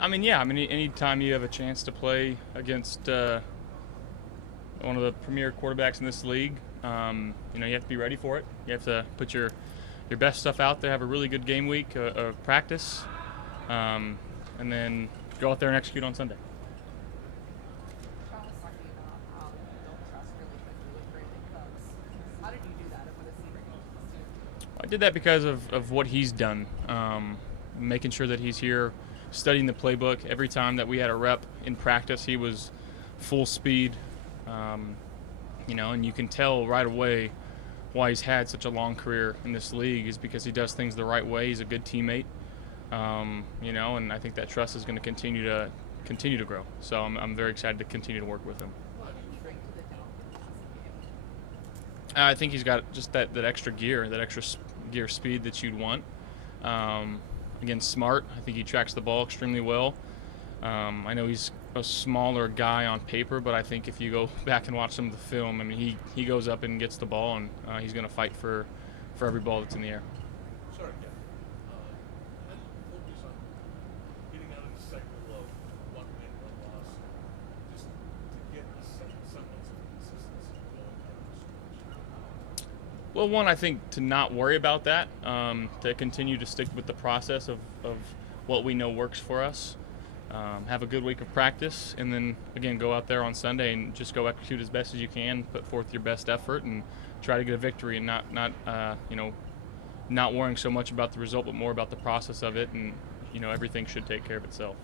I mean, yeah. I mean, anytime you have a chance to play against one of the premier quarterbacks in this league, you have to be ready for it. You have to put your best stuff out there, have a really good game week of practice, and then go out there and execute on Sunday. Sean was talking about how you build trust really quickly with Brandon Cooks. How did you do that with a senior game? I did that because of what he's done, making sure that he's here, studying the playbook. Every time that we had a rep in practice, he was full speed, and you can tell right away why he's had such a long career in this league is because he does things the right way. He's a good teammate, and I think that trust is going to continue to grow. So I'm very excited to continue to work with him. What do you bring to the table for the passing game? I think he's got just that extra gear, gear speed that you'd want. Again, smart. I think he tracks the ball extremely well. I know he's a smaller guy on paper, but I think if you go back and watch some of the film, I mean, he goes up and gets the ball, and he's going to fight for every ball that's in the air. Sorry, Ken. How do you focus on getting out of the cycle of one win, one loss, just to get a semblance of consistency going down the stretch? Well, one, I think to not worry about that, to continue to stick with the process of what we know works for us. Have a good week of practice, and then again go out there on Sunday and just go execute as best as you can, put forth your best effort, and try to get a victory, and not worrying so much about the result, but more about the process of it, and everything should take care of itself.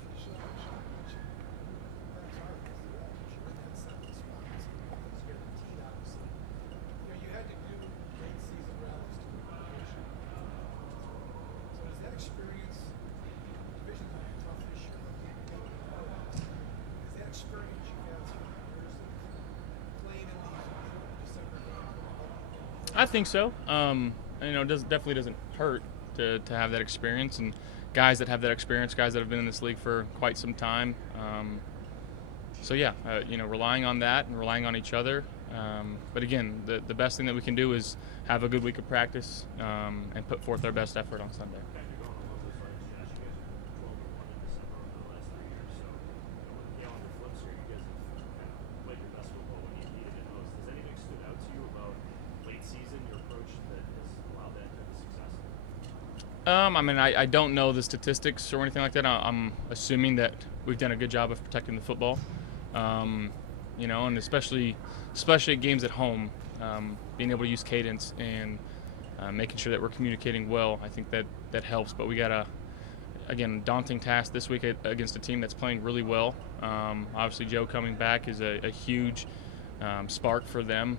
You had to do late season rallies to promotion. So is that experience, divisions are tough this year, is that experience you got through the years of playing in these important December games? I think so. Definitely doesn't hurt to have that experience, and guys that have that experience, guys that have been in this league for quite some time. Relying on that and relying on each other. But again, the best thing that we can do is have a good week of practice and put forth our best effort on Sunday. Kind of going along those lines, Josh, you guys are 12-1 in December over the last 3 years. So, on the flip side, you guys have kind of played your best football when you needed it most. Has anything stood out to you about late season, your approach that has allowed that type of success? I don't know the statistics or anything like that. I'm assuming that we've done a good job of protecting the football. And especially at games at home, being able to use cadence and making sure that we're communicating well. I think that helps. But we got a daunting task this week against a team that's playing really well. Obviously, Joe coming back is a huge spark for them.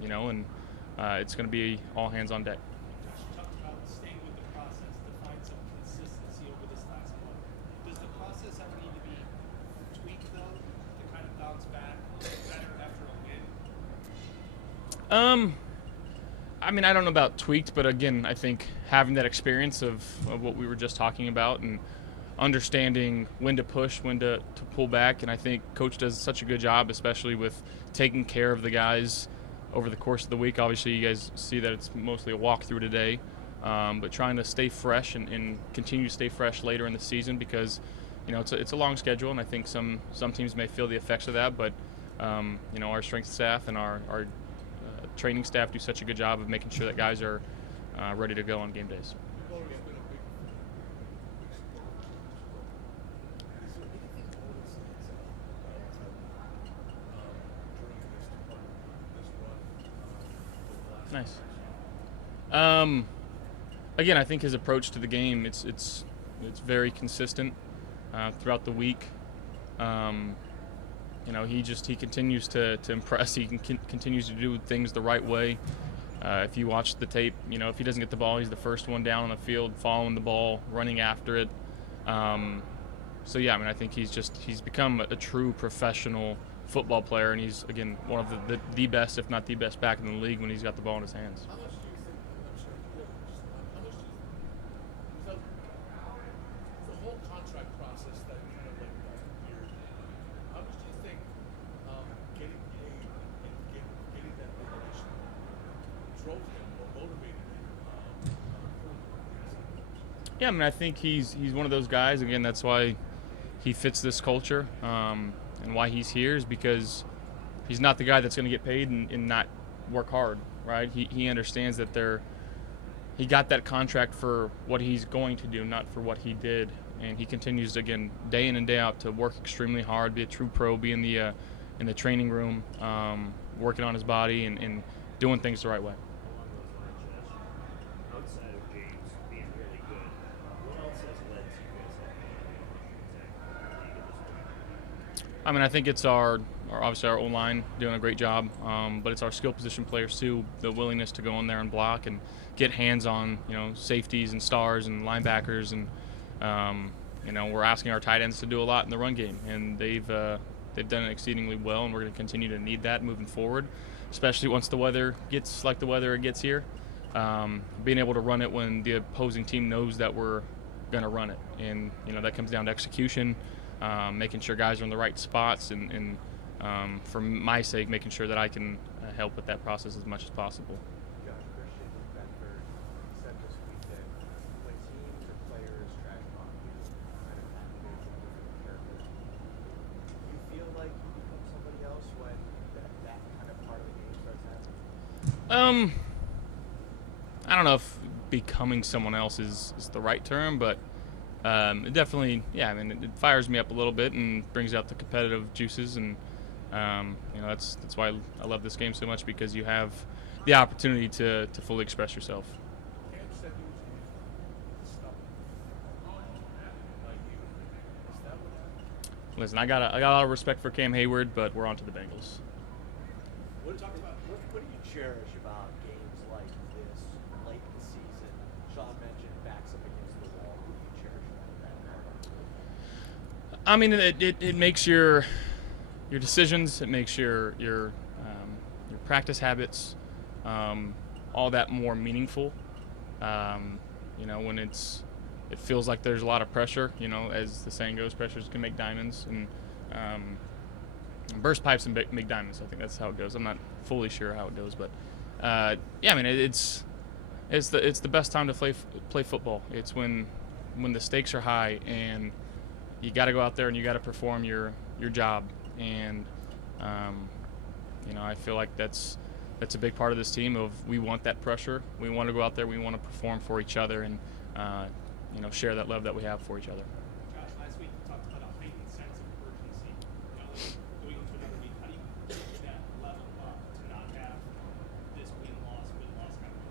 It's going to be all hands on deck. Josh, you talked about staying with the process to find some consistency over this last month. Does the process ever need to be tweaked, though, to kind of bounce back better after a win? I don't know about tweaked, but again, I think having that experience of what we were just talking about and understanding when to push, when to pull back, and I think Coach does such a good job, especially with taking care of the guys over the course of the week. Obviously, you guys see that it's mostly a walkthrough today, but trying to stay fresh and continue to stay fresh later in the season because, it's a long schedule, and I think some teams may feel the effects of that, but, our strength staff and our training staff do such a good job of making sure that guys are ready to go on game days. You've always been a big is there anything more that stands out during this run Nice. Again, I think his approach to the game it's very consistent throughout the week. He continues to impress. He continues to do things the right way. If you watch the tape, if he doesn't get the ball, he's the first one down on the field, following the ball, running after it. I think he's become a true professional football player, and he's again one of the best, if not the best, back in the league when he's got the ball in his hands. How much do you think, I'm sure you have how much do you without the whole contract process that kind of like that year, how much do you think getting paid and getting that recognition drove him or motivated him for the season? Yeah, I mean, I think he's one of those guys. Again, that's why he fits this culture, and why he's here is because he's not the guy that's going to get paid and not work hard, right? He understands that he got that contract for what he's going to do, not for what he did, and he continues, again, day in and day out to work extremely hard, be a true pro, be in the training room, working on his body and doing things the right way. Along those lines, Josh, outside of James being really good, what else has led to you guys having a league at this point? I mean, I think it's our obviously our O-line doing a great job, but it's our skill position players too, the willingness to go in there and block and get hands on, safeties and stars and linebackers, and we're asking our tight ends to do a lot in the run game, and they've done it exceedingly well, and we're going to continue to need that moving forward, especially once the weather gets like the weather it gets here. Being able to run it when the opposing team knows that we're going to run it, and that comes down to execution, making sure guys are in the right spots, and for my sake, making sure that I can help with that process as much as possible. Josh Christian in Bedford said this week that when teams or players trash talk you, kind of activates a different character. Do you feel like you become somebody else when that kind of part of the game starts happening? I don't know if becoming someone else is the right term, but it definitely, it fires me up a little bit and brings out the competitive juices, and that's why I love this game so much, because you have the opportunity to fully express yourself. Cam said he was stubborn. Like you. Is that what happened? Listen, I got a lot of respect for Cam Hayward, but we're on to the Bengals. What do you cherish about games like this late in the season? Sean mentioned backs up against the wall. What do you cherish about that part? I mean, it makes your decisions, it makes your practice habits all that more meaningful. When it feels like there's a lot of pressure. As the saying goes, pressures can make diamonds, and burst pipes and make diamonds. I think that's how it goes. I'm not fully sure how it goes, but it's the best time to play football. It's when the stakes are high and you got to go out there and you got to perform your job. And I feel like that's a big part of this team. We want that pressure. We want to go out there. We want to perform for each other, and share that love that we have for each other. Josh, last week you talked about a heightened sense of urgency. Going into another week, how do you keep that level up to not have this win-loss kind of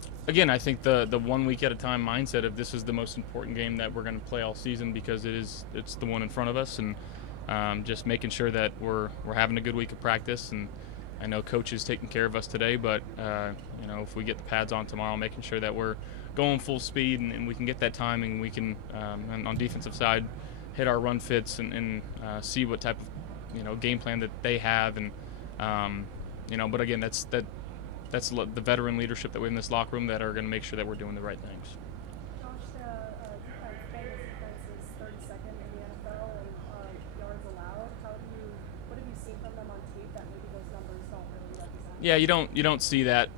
goals? Again, I think the 1 week at a time mindset of this is the most important game that we're going to play all season, because it's the one in front of us, and just making sure that we're having a good week of practice. And I know Coach is taking care of us today, but if we get the pads on tomorrow, making sure that we're going full speed and we can get that timing, we can and on defensive side hit our run fits and see what type of game plan that they have, and but again, that's the veteran leadership that we have in this locker room that are going to make sure that we're doing the right things. Josh, Bengals defense is 32nd in the NFL and yards allowed. What have you seen from them on tape that maybe those numbers don't really represent? Yeah, you don't see that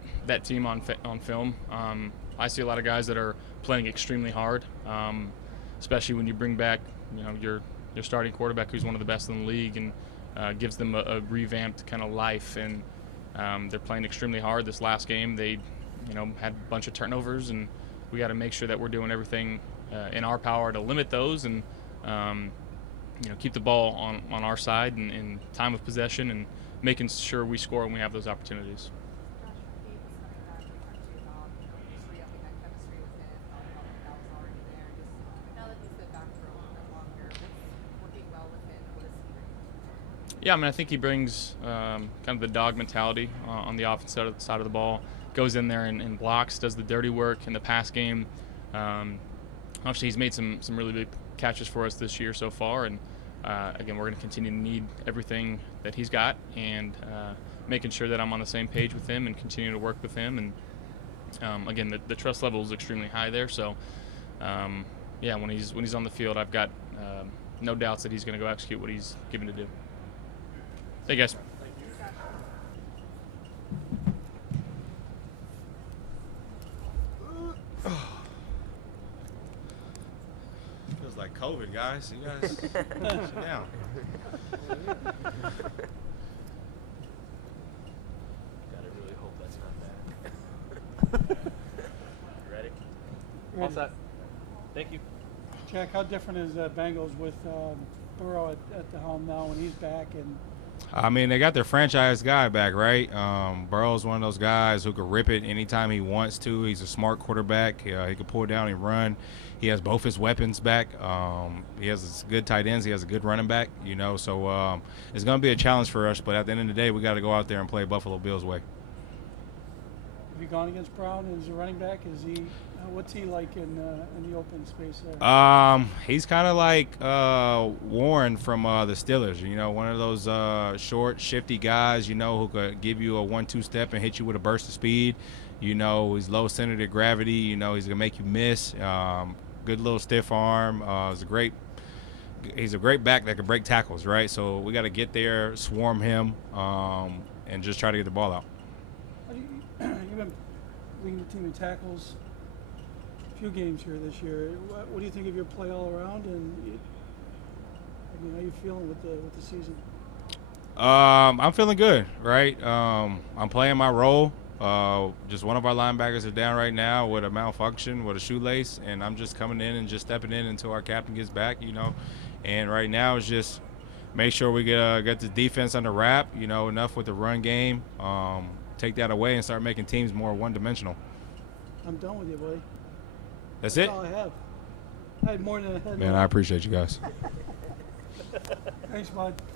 team on film. I see a lot of guys that are playing extremely hard, especially when you bring back your starting quarterback, who's one of the best in the league, and gives them a revamped kind of life. And they're playing extremely hard. This last game, they had a bunch of turnovers, and we got to make sure that we're doing everything in our power to limit those, and keep the ball on our side and time of possession, and making sure we score when we have those opportunities. Josh, Pete was coming back. We talked to you about just re-upping that chemistry with him. How that was already there. Just now that he's been back for a little bit longer, what's working well with him? What is he bringing? Yeah, I mean, I think he brings kind of the dog mentality on the offensive side of the ball. Goes in there and blocks, does the dirty work in the pass game. Obviously, he's made some really big catches for us this year so far, and again, we're going to continue to need everything that he's got, and making sure that I'm on the same page with him and continue to work with him. And again, the trust level is extremely high there. So when he's on the field, I've got no doubts that he's going to go execute what he's given to do. Thank you, guys. like COVID, guys. You guys sit down. Gotta really hope that's not bad. You ready? All set. Thank you. Jack, how different is Bengals with Burrow at the helm now when he's back? And I mean, they got their franchise guy back, right? Burrow's one of those guys who could rip it anytime he wants to. He's a smart quarterback. He can pull down and run. He has both his weapons back. He has good tight ends. He has a good running back, you know. So it's going to be a challenge for us. But at the end of the day, we got to go out there and play Buffalo Bills way. have you gone against Brown as a running back? Is he what's he like in the open space there? He's kind of like Warren from the Steelers. You know, one of those short, shifty guys. You know, who could give you a 1-2 step and hit you with a burst of speed. You know, he's low centered of gravity. You know, he's gonna make you miss. Good little stiff arm. He's a great back that can break tackles, right? So we got to get there, swarm him, and just try to get the ball out. You've been leading the team in tackles a few games here this year. What do you think of your play all around? And how are you feeling with the season? I'm feeling good, right? I'm playing my role. Just one of our linebackers are down right now with a malfunction, with a shoelace, and I'm just coming in and just stepping in until our captain gets back, you know. And right now it's just make sure we get the defense under wrap, you know, enough with the run game. Take that away and start making teams more one-dimensional. I'm done with you, buddy. That's That's it? all I have. I had more than I had. Man, I appreciate you guys. Thanks, bud.